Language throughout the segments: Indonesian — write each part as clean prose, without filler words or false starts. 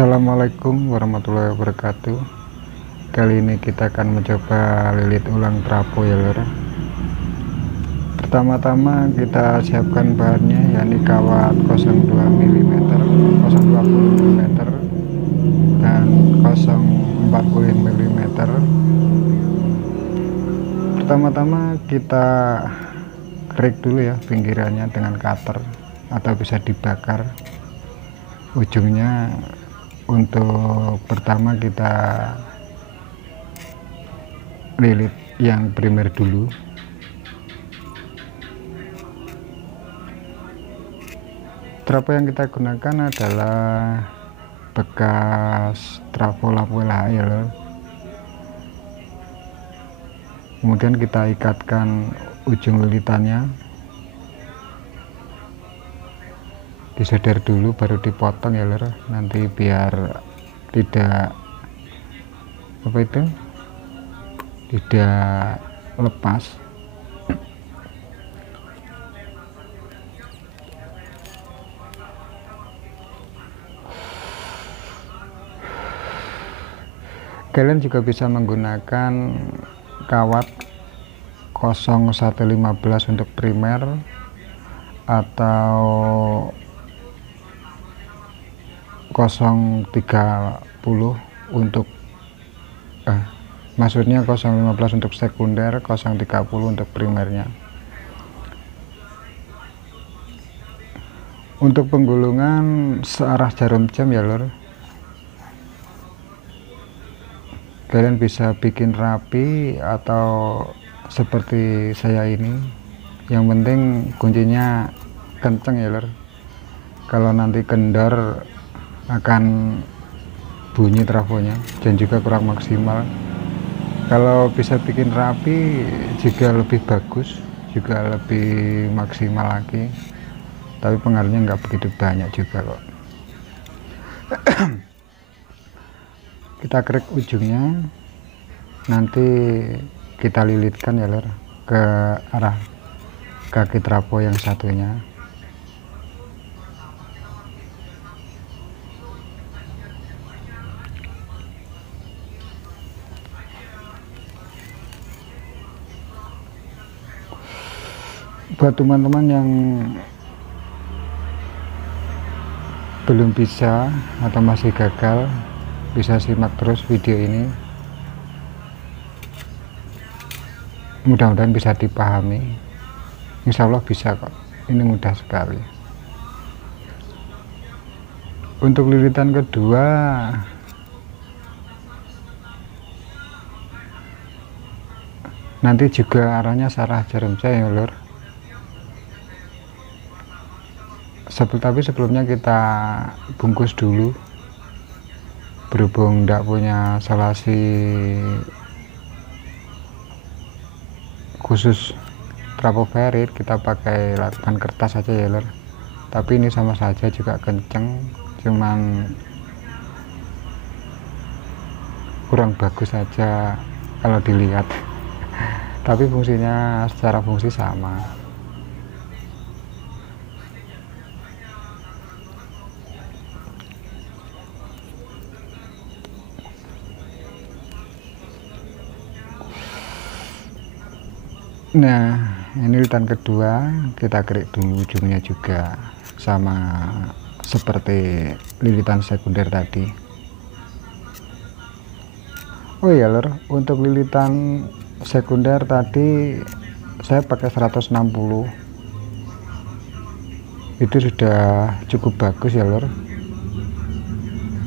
Assalamualaikum warahmatullahi wabarakatuh. Kali ini kita akan mencoba lilit ulang trafo ya lor. Pertama-tama kita siapkan bahannya, yakni kawat 02 mm, 020 mm dan 040 mm. Pertama-tama kita kerik dulu ya pinggirannya dengan cutter atau bisa dibakar ujungnya. Untuk pertama kita lilit yang primer dulu. Trafo yang kita gunakan adalah bekas trafo lampu LHL. Kemudian kita ikatkan ujung lilitannya, disedar dulu baru dipotong ya lor, nanti biar tidak tidak lepas. Kalian juga bisa menggunakan kawat 0115 untuk primer atau 030 untuk maksudnya 015 untuk sekunder, 030 untuk primernya. Untuk penggulungan searah jarum jam ya lor, kalian bisa bikin rapi atau seperti saya ini. Yang penting kuncinya kenceng ya lor, kalau nanti kendor akan bunyi trafonya dan juga kurang maksimal. Kalau bisa bikin rapi juga lebih bagus, juga lebih maksimal lagi, tapi pengaruhnya nggak begitu banyak juga kok. Kita kerik ujungnya, nanti kita lilitkan ya lor ke arah kaki trafo yang satunya. Buat teman-teman yang belum bisa atau masih gagal, bisa simak terus video ini, mudah-mudahan bisa dipahami. Insya Allah bisa kok, ini mudah sekali. Untuk lilitan kedua nanti juga arahnya searah jarum jam ya lor. Tapi sebelumnya kita bungkus dulu, berhubung tidak punya selasi khusus trafo ferit, kita pakai lakban kertas saja ya lor. Tapi ini sama saja juga kenceng, cuman kurang bagus saja kalau dilihat. Tapi fungsinya secara fungsi sama. Nah, ini lilitan kedua kita kerik dulu ujungnya juga sama seperti lilitan sekunder tadi. Oh iya lor, untuk lilitan sekunder tadi saya pakai 160, itu sudah cukup bagus ya lor.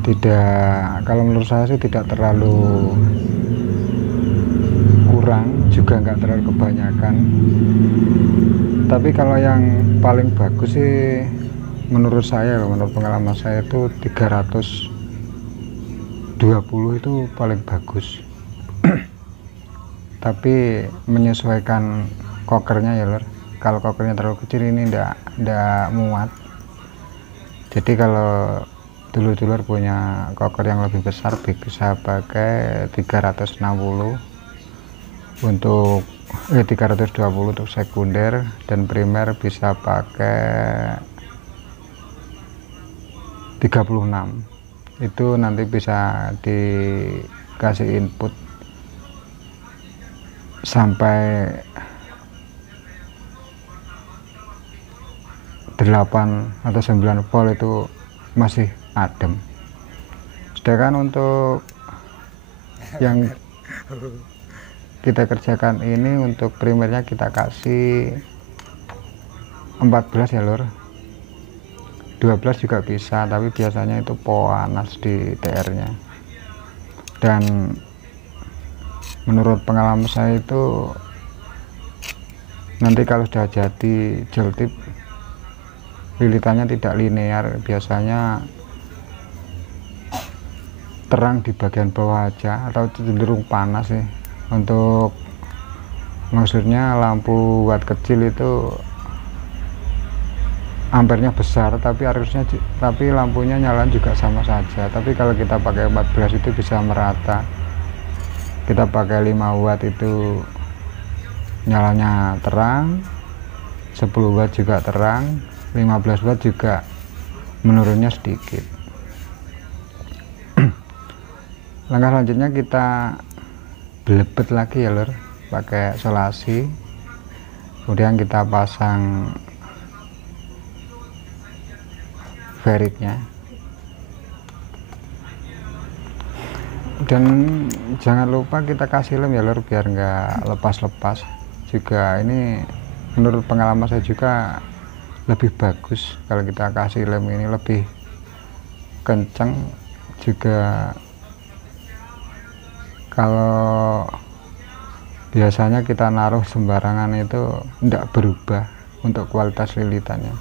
Tidak, kalau menurut saya sih tidak terlalu kurang, juga nggak terlalu kebanyakan. Tapi kalau yang paling bagus sih menurut saya, menurut pengalaman saya itu 320 itu paling bagus. Tapi menyesuaikan kokernya ya lor, kalau kokernya terlalu kecil ini ndak muat. Jadi kalau dulur-dulur punya koker yang lebih besar bisa pakai 360 untuk 320 untuk sekunder, dan primer bisa pakai 36. itu nanti bisa dikasih input sampai 8 atau 9 volt itu masih adem. Sedangkan untuk yang kita kerjakan ini untuk primernya kita kasih 14 ya lur, 12 juga bisa, tapi biasanya itu panas di TR nya. Dan menurut pengalaman saya itu nanti kalau sudah jadi gel tip lilitannya tidak linear, biasanya terang di bagian bawah aja atau cenderung panas sih. Untuk maksudnya lampu watt kecil itu ampernya besar tapi lampunya nyala juga sama saja. Tapi kalau kita pakai 14 itu bisa merata. Kita pakai 5 watt itu nyalanya terang, 10 watt juga terang, 15 watt juga menurunnya sedikit. Langkah selanjutnya kita belebet lagi ya lur, pakai solasi, kemudian kita pasang feritnya, dan jangan lupa kita kasih lem ya lur biar nggak lepas-lepas juga. Ini menurut pengalaman saya juga lebih bagus kalau kita kasih lem ini, lebih kenceng juga. Kalau biasanya kita naruh sembarangan itu tidak berubah untuk kualitas lilitannya.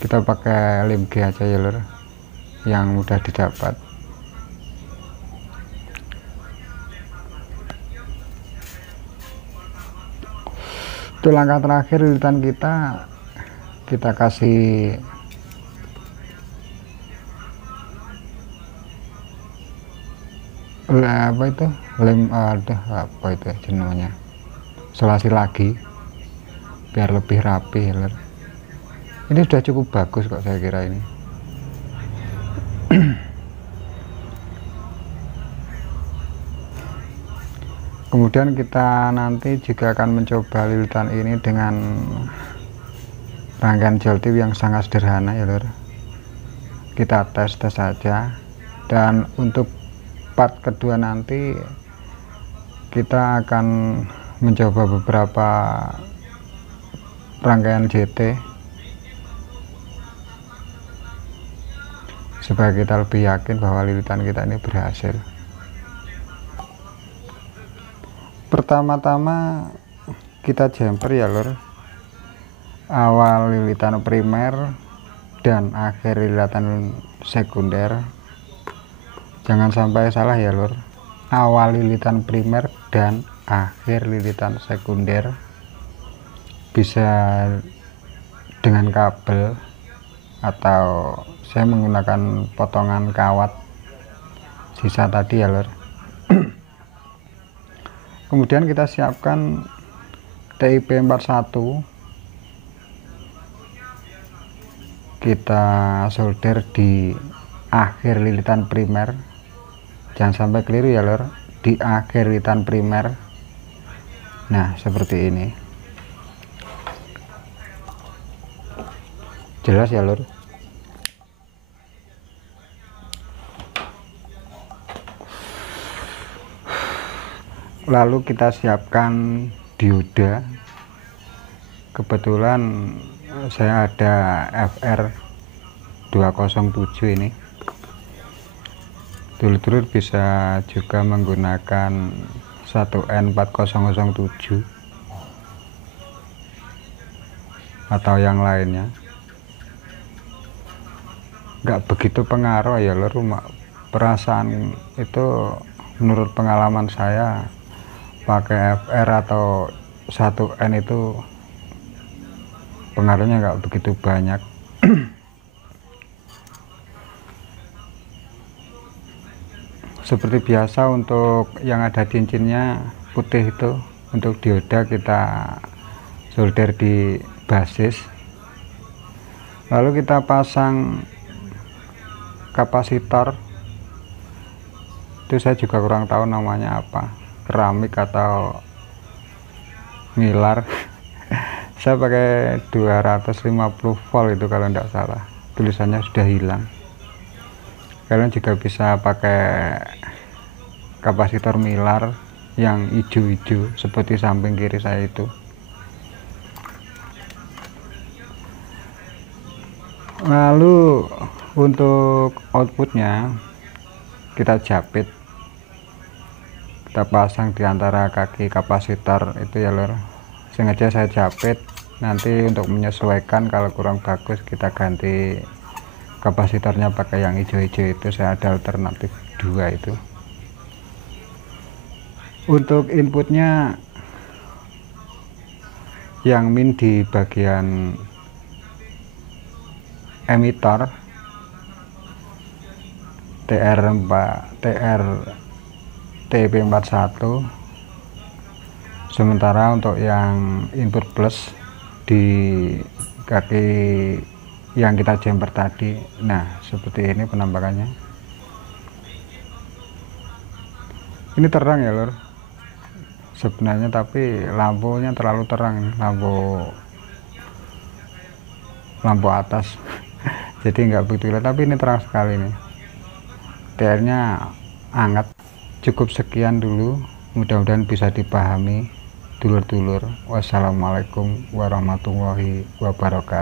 Kita pakai lem G aja ya lur, yang mudah didapat. Itu langkah terakhir lilitan kita kasih apa itu lem, apa itu namanya, solasi lagi biar lebih rapi ya lur. Ini sudah cukup bagus kok saya kira ini. Kemudian kita nanti juga akan mencoba lilitan ini dengan rangkaian gel tip yang sangat sederhana ya lur. Kita tes saja, dan untuk part kedua nanti kita akan mencoba beberapa rangkaian JT supaya kita lebih yakin bahwa lilitan kita ini berhasil. Pertama-tama kita jumper ya lur, awal lilitan primer dan akhir lilitan sekunder. Jangan sampai salah ya lur, awal lilitan primer dan akhir lilitan sekunder. Bisa dengan kabel atau saya menggunakan potongan kawat sisa tadi ya lur. Kemudian kita siapkan TIP 41, kita solder di akhir lilitan primer. Jangan sampai keliru ya lur, di akhir lilitan primer. Nah seperti ini, jelas ya lur. Lalu kita siapkan dioda. Kebetulan saya ada FR 207 ini. Dulur-dulur bisa juga menggunakan 1N4007 atau yang lainnya, nggak begitu pengaruh ya lur. Perasaan itu menurut pengalaman saya pakai FR atau 1N itu pengaruhnya nggak begitu banyak. Seperti biasa untuk yang ada cincinnya putih itu, untuk dioda kita solder di basis, lalu kita pasang kapasitor itu saya juga kurang tahu namanya apa, keramik atau milar. Saya pakai 250 volt itu kalau tidak salah, tulisannya sudah hilang. Kalian juga bisa pakai kapasitor milar yang hijau-hijau seperti samping kiri saya itu. Lalu untuk outputnya kita japit, kita pasang di antara kaki kapasitor itu ya lor. Sengaja saya japit, nanti untuk menyesuaikan kalau kurang bagus kita ganti kapasitornya pakai yang hijau-hijau itu. Saya ada alternatif 2 itu. Untuk inputnya yang min di bagian emitor TP41, sementara untuk yang input plus di kaki yang kita jumper tadi. Nah seperti ini penampakannya. Ini terang ya lor sebenarnya, tapi lampunya terlalu terang, lampu atas jadi nggak begitu kelihatan, tapi ini terang sekali nih. TR nya hangat. Cukup sekian dulu, mudah-mudahan bisa dipahami dulur-dulur. Wassalamualaikum warahmatullahi wabarakatuh.